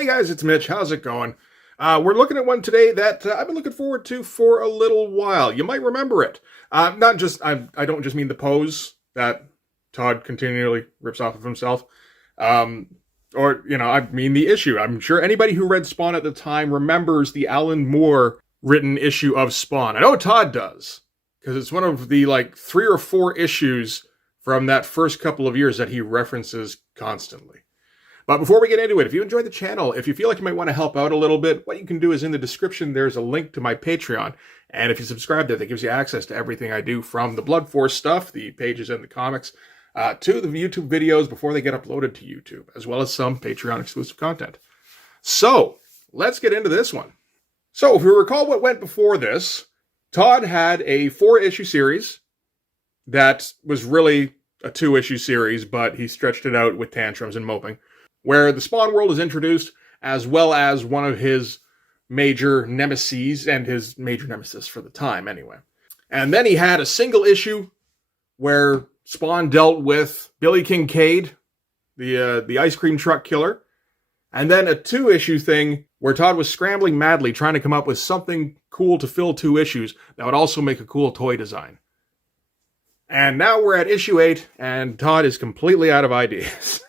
Hey guys, it's Mitch. How's it going? We're looking at one today that I've been looking forward to for a little while. You might remember it. Not just I don't just mean the pose that Todd continually rips off of himself, I mean the issue. I'm sure anybody who read Spawn at the time remembers the Alan Moore written issue of Spawn. I know Todd does because it's one of the 3 or 4 issues from that first couple of years that he references constantly. But before we get into it, if you enjoyed the channel, if you feel like you might want to help out a little bit, what you can do is in the description, there's a link to my Patreon. And if you subscribe there, that gives you access to everything I do, from the Blood Force stuff, the pages and the comics, to the YouTube videos before they get uploaded to YouTube, as well as some Patreon exclusive content. So let's get into this one. So if you recall what went before this, Todd had a 4-issue series that was really a 2-issue series, but he stretched it out with tantrums and moping, where the Spawn world is introduced, as well as one of his major nemeses, and his major nemesis for the time, anyway. And then he had a single issue where Spawn dealt with Billy Kincaid, the ice cream truck killer, and then a 2-issue thing where Todd was scrambling madly trying to come up with something cool to fill 2 issues that would also make a cool toy design. And now we're at issue 8, and Todd is completely out of ideas.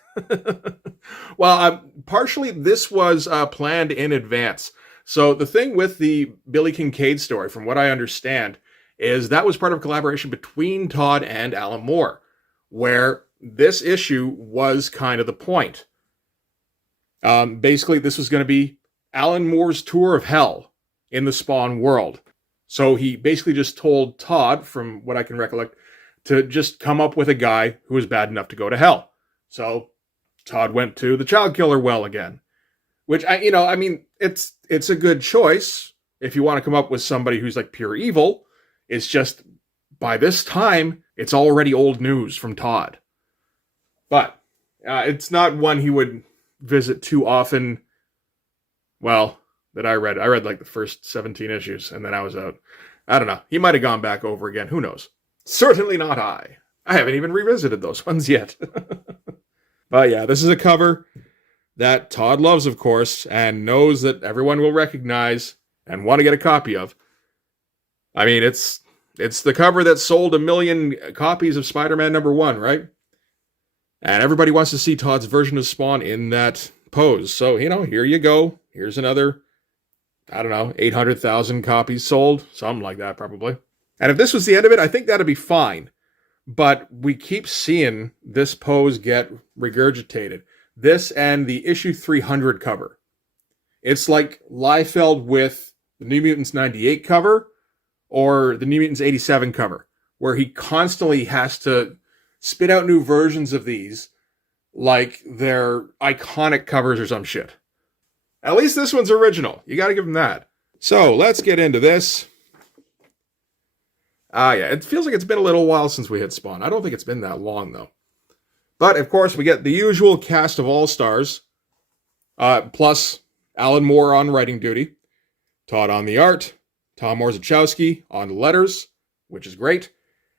Well, partially this was planned in advance. So the thing with the Billy Kincaid story, from what I understand, is that was part of a collaboration between Todd and Alan Moore, where this issue was kind of the point. Basically, this was going to be Alan Moore's tour of hell in the Spawn world. So he basically just told Todd, from what I can recollect, to just come up with a guy who was bad enough to go to hell. So Todd went to the child killer well again, which it's a good choice if you want to come up with somebody who's pure evil. It's just by this time it's already old news from Todd, but it's not one he would visit too often. Well, that I read the first 17 issues and then I was out. I don't know. He might have gone back over again. Who knows? Certainly not I. I haven't even revisited those ones yet. But yeah, this is a cover that Todd loves, of course, and knows that everyone will recognize and want to get a copy of. I mean, it's the cover that sold 1 million copies of Spider-Man #1, right? And everybody wants to see Todd's version of Spawn in that pose. So, here you go. Here's another, 800,000 copies sold. Something like that, probably. And if this was the end of it, I think that'd be fine. But we keep seeing this pose get regurgitated. This and the issue 300 cover. It's like Liefeld with the New Mutants 98 cover or the New Mutants 87 cover, where he constantly has to spit out new versions of these like they're iconic covers or some shit. At least this one's original. You gotta give him that. So let's get into this. Yeah, it feels like it's been a little while since we hit Spawn. I don't think it's been that long, though. But, of course, we get the usual cast of all-stars, plus Alan Moore on writing duty, Todd on the art, Tom Orzechowski on the letters, which is great,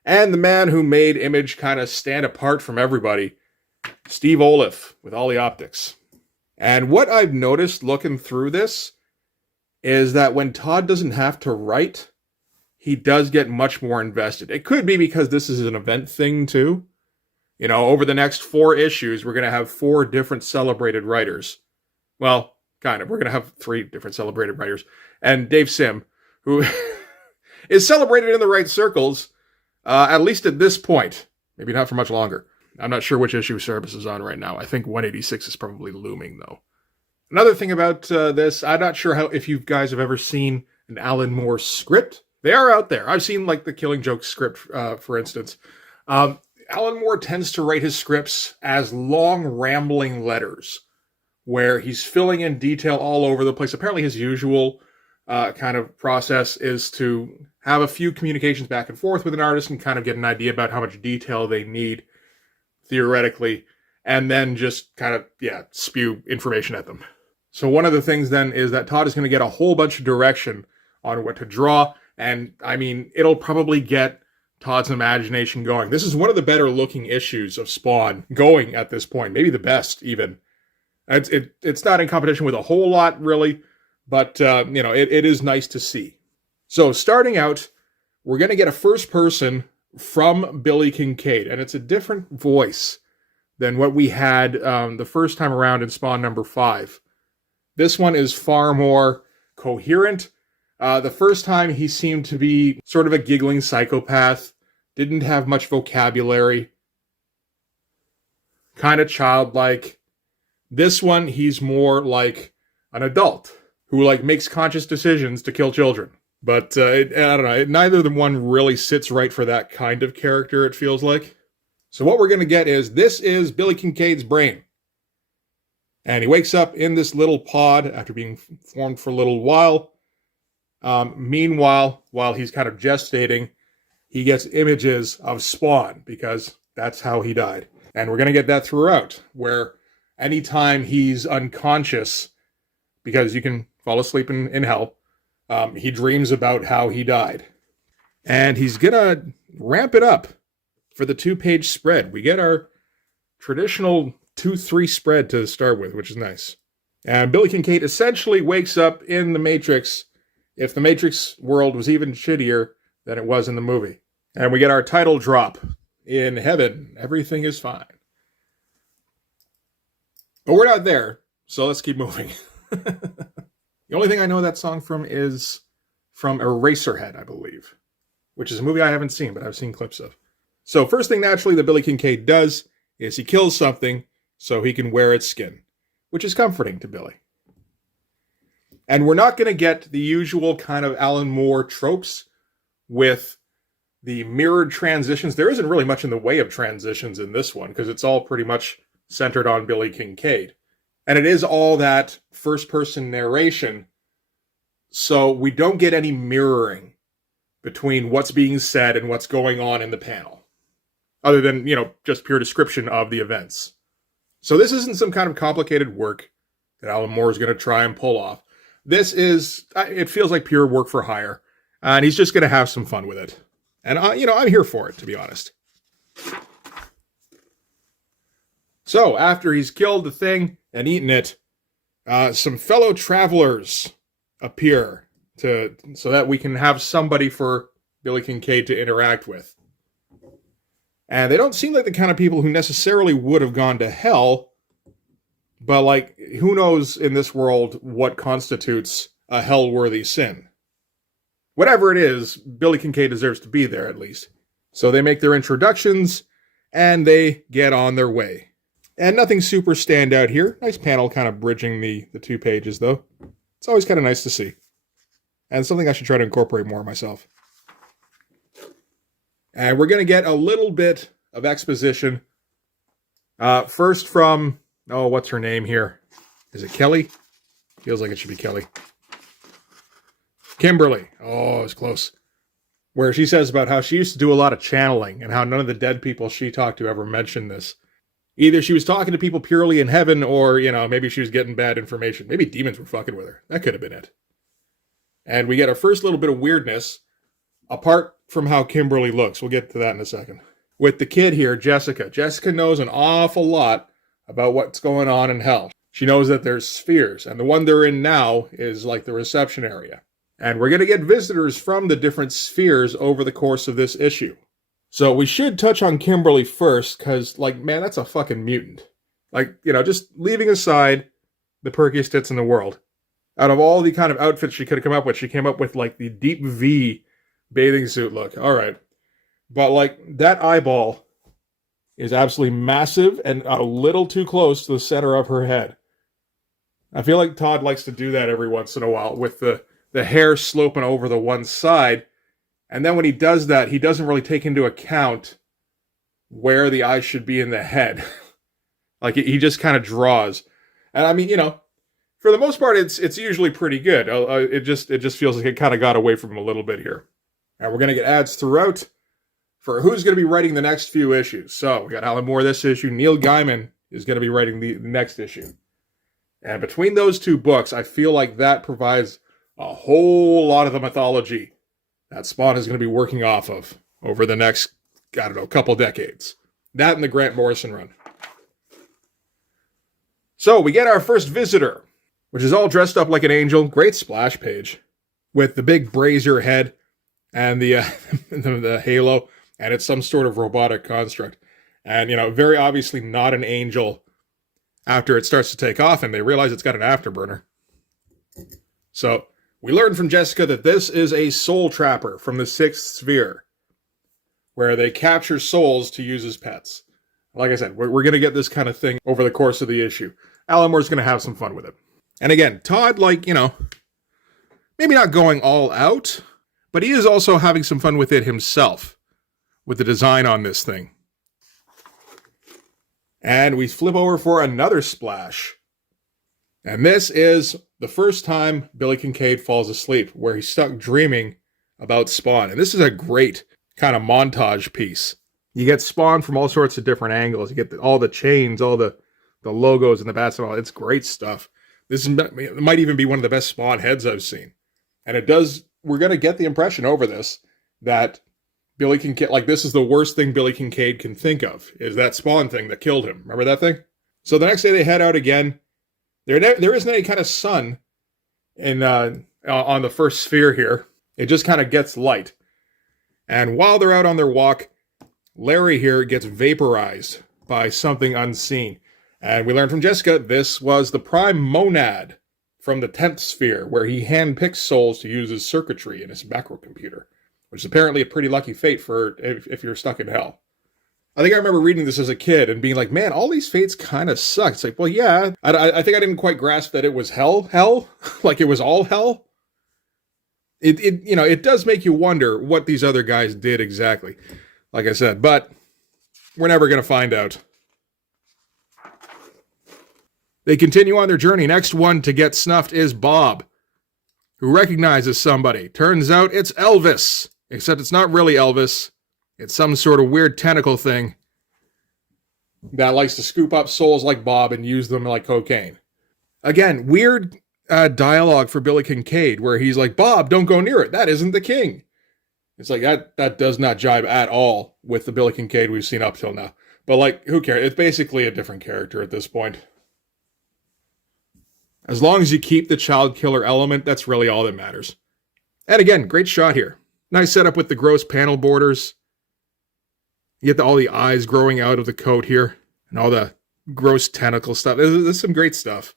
and the man who made Image kind of stand apart from everybody, Steve Oliff, with all the optics. And what I've noticed looking through this is that when Todd doesn't have to write, he does get much more invested. It could be because this is an event thing, too. Over the next 4 issues, we're going to have 4 different celebrated writers. Well, kind of. We're going to have 3 different celebrated writers. And Dave Sim, who is celebrated in the right circles, at least at this point. Maybe not for much longer. I'm not sure which issue Cerebus is on right now. I think 186 is probably looming, though. Another thing about this, I'm not sure if you guys have ever seen an Alan Moore script. They are out there. I've seen the Killing Joke script, for instance. Alan Moore tends to write his scripts as long, rambling letters where he's filling in detail all over the place. Apparently his usual kind of process is to have a few communications back and forth with an artist and kind of get an idea about how much detail they need, theoretically, and then just kind of, spew information at them. So one of the things then is that Todd is going to get a whole bunch of direction on what to draw. And, it'll probably get Todd's imagination going. This is one of the better looking issues of Spawn going at this point. Maybe the best, even. It's not in competition with a whole lot, really, but, it is nice to see. So starting out, we're going to get a first person from Billy Kincaid, and it's a different voice than what we had the first time around in Spawn number 5. This one is far more coherent. The first time he seemed to be sort of a giggling psychopath, didn't have much vocabulary, kind of childlike. This one, he's more like an adult who makes conscious decisions to kill children. But I don't know, neither of them one really sits right for that kind of character, it feels like. So what we're going to get is, this is Billy Kincaid's brain. And he wakes up in this little pod after being formed for a little while. Meanwhile, while he's kind of gestating, he gets images of Spawn, because that's how he died. And we're going to get that throughout, where anytime he's unconscious, because you can fall asleep in hell, he dreams about how he died. And he's going to ramp it up for the 2-page spread. We get our traditional 2-3 spread to start with, which is nice. And Billy Kincaid essentially wakes up in the Matrix, if the Matrix world was even shittier than it was in the movie. And we get our title drop. In heaven, everything is fine. But we're not there, so let's keep moving. The only thing I know that song from is from Eraserhead, I believe, which is a movie I haven't seen, but I've seen clips of. So first thing, naturally, that Billy Kincaid does is he kills something so he can wear its skin, which is comforting to Billy. And we're not going to get the usual kind of Alan Moore tropes with the mirrored transitions. There isn't really much in the way of transitions in this one, because it's all pretty much centered on Billy Kincaid. And it is all that first-person narration, so we don't get any mirroring between what's being said and what's going on in the panel, other than, just pure description of the events. So this isn't some kind of complicated work that Alan Moore is going to try and pull off. This is, it feels like pure work for hire, and he's just going to have some fun with it. And, I'm here for it, to be honest. So, after he's killed the thing and eaten it, some fellow travelers appear so that we can have somebody for Billy Kincaid to interact with. And they don't seem like the kind of people who necessarily would have gone to hell, but, who knows in this world what constitutes a hell-worthy sin. Whatever it is, Billy Kincaid deserves to be there, at least. So they make their introductions, and they get on their way. And nothing super standout here. Nice panel kind of bridging the 2 pages, though. It's always kind of nice to see. And something I should try to incorporate more myself. And we're going to get a little bit of exposition. First from, what's her name here? Is it Kelly? Feels like it should be Kelly. Kimberly. Oh, it's close. Where she says about how she used to do a lot of channeling and how none of the dead people she talked to ever mentioned this. Either she was talking to people purely in heaven, or, maybe she was getting bad information. Maybe demons were fucking with her. That could have been it. And we get our first little bit of weirdness, apart from how Kimberly looks. We'll get to that in a second. With the kid here, Jessica. Jessica knows an awful lot about what's going on in hell. She knows that there's spheres, and the one they're in now is like the reception area. And we're going to get visitors from the different spheres over the course of this issue. So we should touch on Kimberly first, because, man, that's a fucking mutant. Just leaving aside the perkiest tits in the world. Out of all the kind of outfits she could have come up with, she came up with, the deep V bathing suit look. All right. But, that eyeball is absolutely massive and a little too close to the center of her head. I feel like Todd likes to do that every once in a while, with the hair sloping over the one side. And then when he does that, he doesn't really take into account where the eyes should be in the head. He just kind of draws. And I mean, for the most part, it's usually pretty good. It just feels like it kind of got away from him a little bit here. And we're going to get ads throughout for who's going to be writing the next few issues. So we got Alan Moore this issue. Neil Gaiman is going to be writing the next issue. And between those 2 books, I feel like that provides a whole lot of the mythology that Spawn is going to be working off of over the next, couple decades. That and the Grant Morrison run. So we get our first visitor, which is all dressed up like an angel. Great splash page with the big brazier head and the the halo, and it's some sort of robotic construct. And, very obviously not an angel after it starts to take off, and they realize it's got an afterburner. So we learn from Jessica that this is a soul trapper from the 6th sphere, where they capture souls to use as pets. Like I said, we're going to get this kind of thing over the course of the issue. Alan Moore's going to have some fun with it. And again, Todd, maybe not going all out, but he is also having some fun with it himself, with the design on this thing. And we flip over for another splash. And this is the first time Billy Kincaid falls asleep, where he's stuck dreaming about Spawn. And this is a great kind of montage piece. You get Spawn from all sorts of different angles. You get all the chains, all the logos and the bats and all. It's great stuff. It might even be one of the best Spawn heads I've seen. And we're going to get the impression over this that Billy Kincaid, this is the worst thing Billy Kincaid can think of, is that Spawn thing that killed him. Remember that thing? So the next day they head out again. There isn't any kind of sun on the first sphere here. It just kind of gets light. And while they're out on their walk, Larry here gets vaporized by something unseen. And we learned from Jessica, this was the Prime Monad from the 10th sphere, where he handpicks souls to use as circuitry in his macrocomputer, which is apparently a pretty lucky fate for if you're stuck in hell. I think I remember reading this as a kid and being like, man, all these fates kind of suck. It's like, well, yeah, I think I didn't quite grasp that it was hell, like it was all hell. It does make you wonder what these other guys did exactly, like I said, but we're never going to find out. They continue on their journey. Next one to get snuffed is Bob, who recognizes somebody. Turns out it's Elvis, except it's not really Elvis. It's some sort of weird tentacle thing that likes to scoop up souls like Bob and use them like cocaine. Again, weird dialogue for Billy Kincaid, where he's like, Bob, don't go near it. That isn't the king. It's like, that does not jibe at all with the Billy Kincaid we've seen up till now. But, who cares? It's basically a different character at this point. As long as you keep the child killer element, that's really all that matters. And again, great shot here. Nice setup with the gross panel borders. You get all the eyes growing out of the coat here, and all the gross tentacle stuff. This is some great stuff.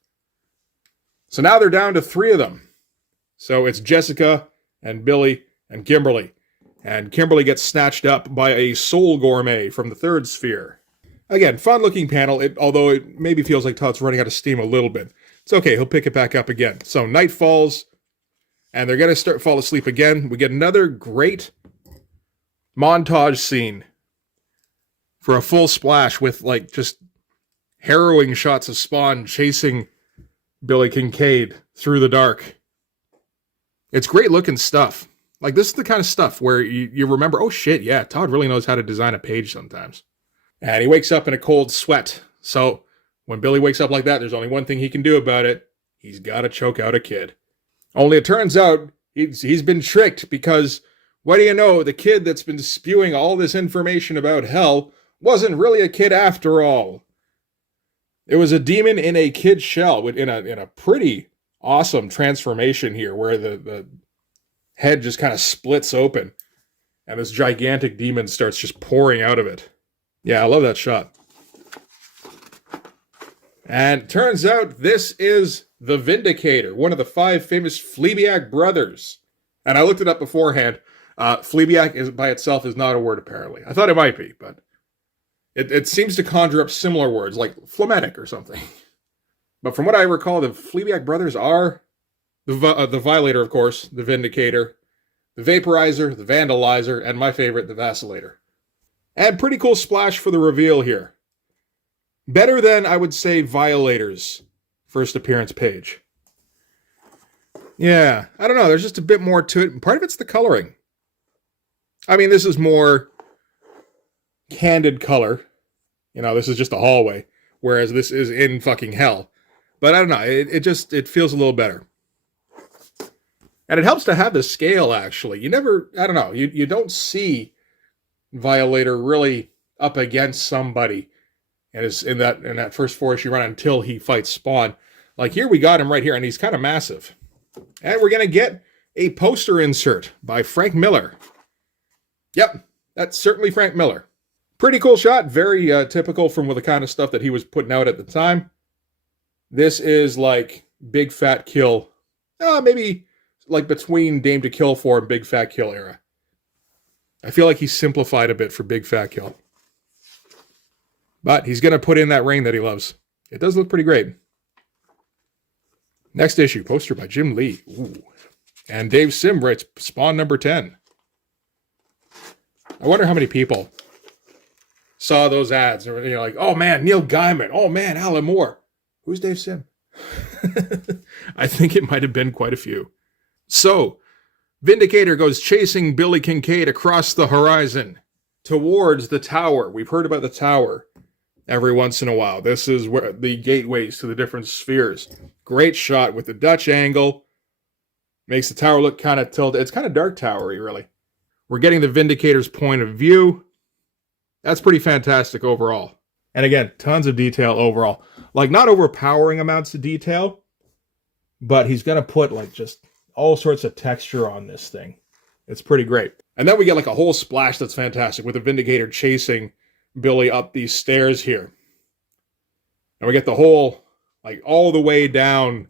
So now they're down to 3 of them. So it's Jessica and Billy and Kimberly. And Kimberly gets snatched up by a soul gourmet from the 3rd sphere. Again, fun-looking panel, although it maybe feels like Todd's running out of steam a little bit. It's okay, he'll pick it back up again. So night falls, and they're going to fall asleep again. We get another great montage scene for a full splash with, just harrowing shots of Spawn chasing Billy Kincaid through the dark. It's great looking stuff. This is the kind of stuff where you remember, oh shit, yeah, Todd really knows how to design a page sometimes. And he wakes up in a cold sweat. So when Billy wakes up like that, there's only one thing he can do about it. He's got to choke out a kid. Only it turns out he's been tricked, because what do you know? The kid that's been spewing all this information about hell wasn't really a kid after all. It was a demon in a kid shell, in a pretty awesome transformation here, where the head just kind of splits open and this gigantic demon starts just pouring out of it. Yeah, I love that shot. And turns out this is the Vindicator, one of the 5 famous Fleabag brothers. And I looked it up beforehand. Fleabag by itself is not a word, apparently. I thought it might be, but it seems to conjure up similar words, like phlegmatic or something. But from what I recall, the Fleabag brothers are the Violator, of course, the Vindicator, the Vaporizer, the Vandalizer, and my favorite, the Vacillator. And pretty cool splash for the reveal here. Better than, I would say, Violator's first appearance page. Yeah, I don't know, there's just a bit more to it. Part of it's the coloring. I mean, this is more candid color. This is just a hallway, whereas this is in fucking hell. But I don't know, it feels a little better. And it helps to have the scale, actually. You don't see Violator really up against somebody and is in that first 4-issue run until he fights Spawn. Like here we got him right here, and he's kind of massive. And we're gonna get a poster insert by Frank Miller. Yep, that's certainly Frank Miller. Pretty cool shot, very typical from the kind of stuff that he was putting out at the time. This is like Big Fat Kill, maybe like between Dame to Kill for and Big Fat Kill era. I feel like he simplified a bit for Big Fat Kill. But he's going to put in that rain that he loves. It does look pretty great. Next issue, poster by Jim Lee. Ooh. And Dave Sim writes Spawn number 10. I wonder how many people saw those ads. And you're like, oh man, Neil Gaiman. Oh man, Alan Moore. Who's Dave Sim? I think it might have been quite a few. So, Vindicator goes chasing Billy Kincaid across the horizon towards the tower. We've heard about the tower every once in a while. This is where the gateways to the different spheres. Great shot with the Dutch angle. Makes the tower look kind of tilted. It's kind of Dark Towery, really. We're getting the Vindicator's point of view. That's pretty fantastic overall. And again, tons of detail overall. Like, not overpowering amounts of detail, but he's going to put, like, just all sorts of texture on this thing. It's pretty great. And then we get, like, a whole splash that's fantastic with the Vindicator chasing Billy up these stairs here. And we get the whole, like, all the way down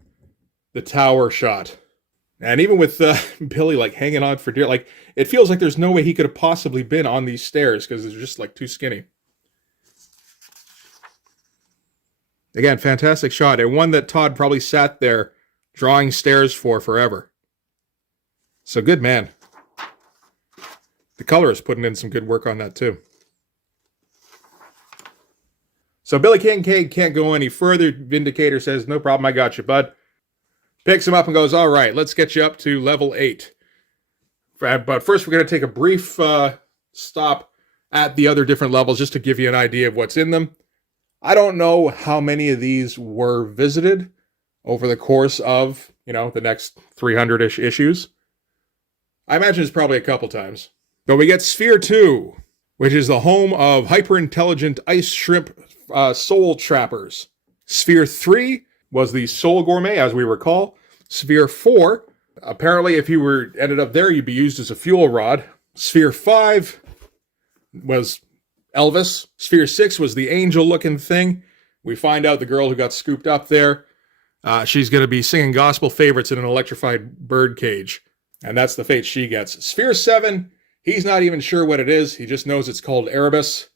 the tower shot. And even with Billy, like, hanging on for dear, like, it feels like there's no way he could have possibly been on these stairs because they're just, like, too skinny. Again, fantastic shot, and one that Todd probably sat there drawing stairs for forever. So good man. The color is putting in some good work on that too. So Billy Kincaid can't go any further. Vindicator says, no problem, I got you, bud. Picks him up and goes, all right, let's get you up to level 8. But first we're going to take a brief stop at the other different levels just to give you an idea of what's in them. I don't know how many of these were visited over the course of, the next 300-ish issues. I imagine it's probably a couple times. But we get Sphere 2, which is the home of hyper-intelligent ice shrimp soul trappers. Sphere 3 was the Soul Gourmet, as we recall. Sphere 4, apparently if you ended up there, you'd be used as a fuel rod. Sphere 5 was Elvis. Sphere 6 was the angel-looking thing. We find out the girl who got scooped up there, she's going to be singing gospel favorites in an electrified bird cage. And that's the fate she gets. Sphere 7, he's not even sure what it is. He just knows it's called Erebus.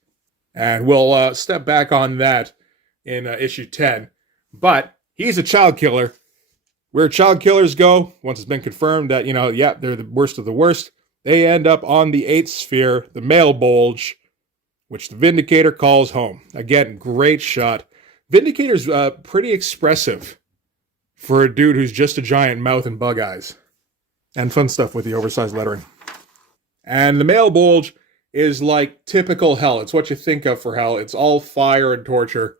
And we'll step back on that in issue 10. But he's a child killer. Where child killers go, once it's been confirmed that, they're the worst of the worst, they end up on the 8th sphere, the male bulge, which the Vindicator calls home. Again, great shot. Vindicator's pretty expressive for a dude who's just a giant mouth and bug eyes. And fun stuff with the oversized lettering. And the male bulge is like typical hell. It's what you think of for hell. It's all fire and torture.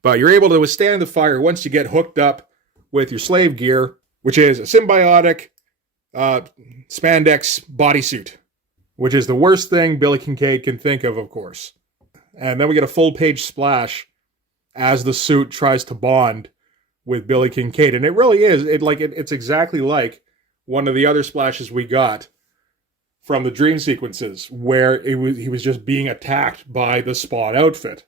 But you're able to withstand the fire once you get hooked up with your slave gear, which is a symbiotic spandex bodysuit, which is the worst thing Billy Kincaid can think of course. And then we get a full-page splash as the suit tries to bond with Billy Kincaid. And it really is. It's exactly like one of the other splashes we got from the dream sequences, where he was just being attacked by the Spawn outfit.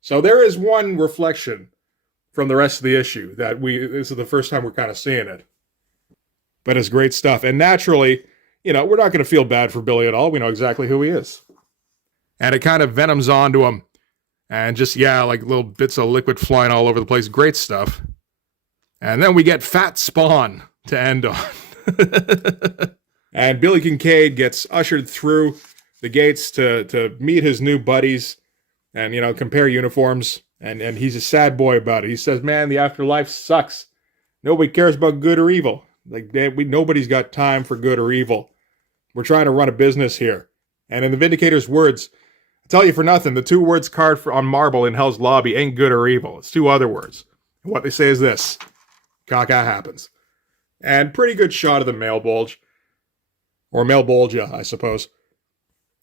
So there is one reflection from the rest of the issue that this is the first time we're kind of seeing it. But it's great stuff. And naturally, we're not going to feel bad for Billy at all. We know exactly who he is. And it kind of venoms onto him. And just, like little bits of liquid flying all over the place. Great stuff. And then we get Fat Spawn to end on. And Billy Kincaid gets ushered through the gates to meet his new buddies and, compare uniforms. And he's a sad boy about it. He says, man, the afterlife sucks. Nobody cares about good or evil. Nobody's got time for good or evil. We're trying to run a business here. And in the Vindicator's words, I tell you for nothing, the 2 words carved on marble in Hell's lobby ain't good or evil. It's 2 other words. And what they say is this: caca happens. And pretty good shot of the male bulge. Or male bulgia, I suppose.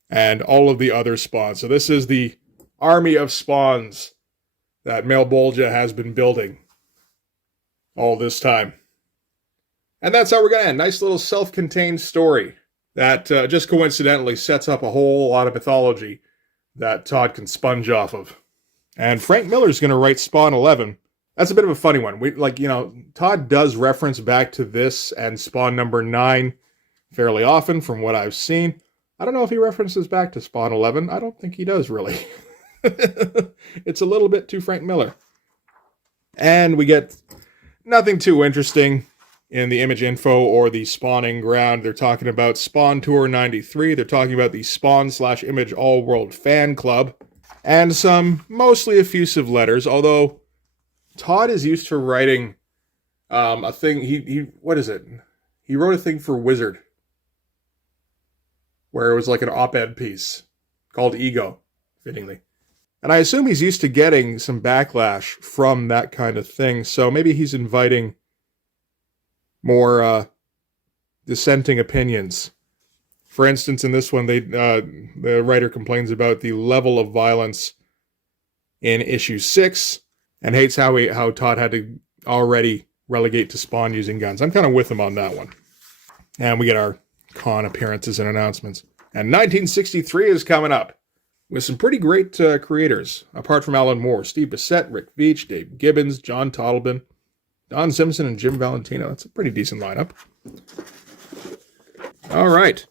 And all of the other spawns. So this is the army of spawns that Malebolgia has been building all this time. And that's how we're going to end. Nice little self-contained story that just coincidentally sets up a whole lot of mythology that Todd can sponge off of. And Frank Miller's going to write Spawn 11. That's a bit of a funny one. Todd does reference back to this and Spawn number 9 fairly often from what I've seen. I don't know if he references back to Spawn 11. I don't think he does, really. It's a little bit too Frank Miller. And we get nothing too interesting in the image info or the spawning ground. They're talking about Spawn Tour 93. They're talking about the Spawn/Image All-World Fan Club. And some mostly effusive letters, although Todd is used to writing a thing. What is it? He wrote a thing for Wizard where it was like an op-ed piece called Ego, fittingly. And I assume he's used to getting some backlash from that kind of thing, so maybe he's inviting more dissenting opinions. For instance, in this one, the writer complains about the level of violence in issue 6 and hates how Todd had to already relegate to Spawn using guns. I'm kind of with him on that one. And we get our con appearances and announcements. And 1963 is coming up with some pretty great creators, apart from Alan Moore. Steve Bissett, Rick Veitch, Dave Gibbons, John Toddleben, Don Simpson, and Jim Valentino. That's a pretty decent lineup. All right.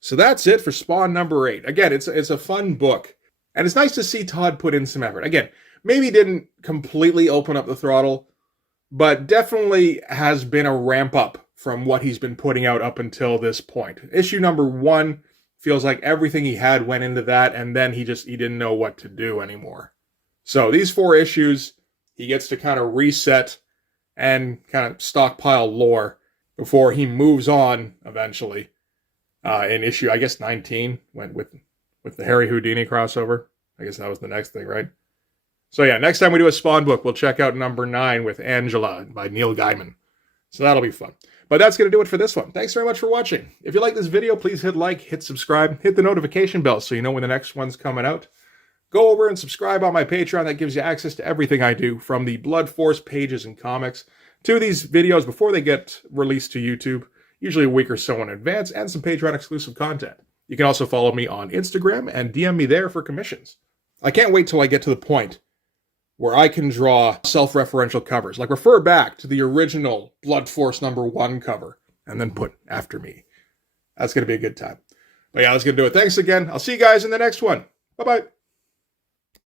So that's it for Spawn number 8. Again, it's a fun book. And it's nice to see Todd put in some effort. Again, maybe didn't completely open up the throttle, but definitely has been a ramp up from what he's been putting out up until this point. Issue number 1 feels like everything he had went into that, and then he didn't know what to do anymore. So these 4 issues, he gets to kind of reset and kind of stockpile lore before he moves on eventually. In issue, I guess 19, went with the Harry Houdini crossover. I guess that was the next thing, right? So yeah, next time we do a Spawn book, we'll check out number 9 with Angela by Neil Gaiman. So that'll be fun. But that's going to do it for this one. Thanks very much for watching. If you like this video, please hit like, hit subscribe, hit the notification bell so you know when the next one's coming out. Go over and subscribe on my Patreon. That gives you access to everything I do, from the Blood Force pages and comics to these videos before they get released to YouTube, usually a week or so in advance, and some Patreon exclusive content. You can also follow me on Instagram and DM me there for commissions. I can't wait till I get to the point where I can draw self-referential covers, like refer back to the original Blood Force number 1 cover, and then put after me. That's going to be a good time. But yeah, that's going to do it. Thanks again. I'll see you guys in the next one. Bye-bye.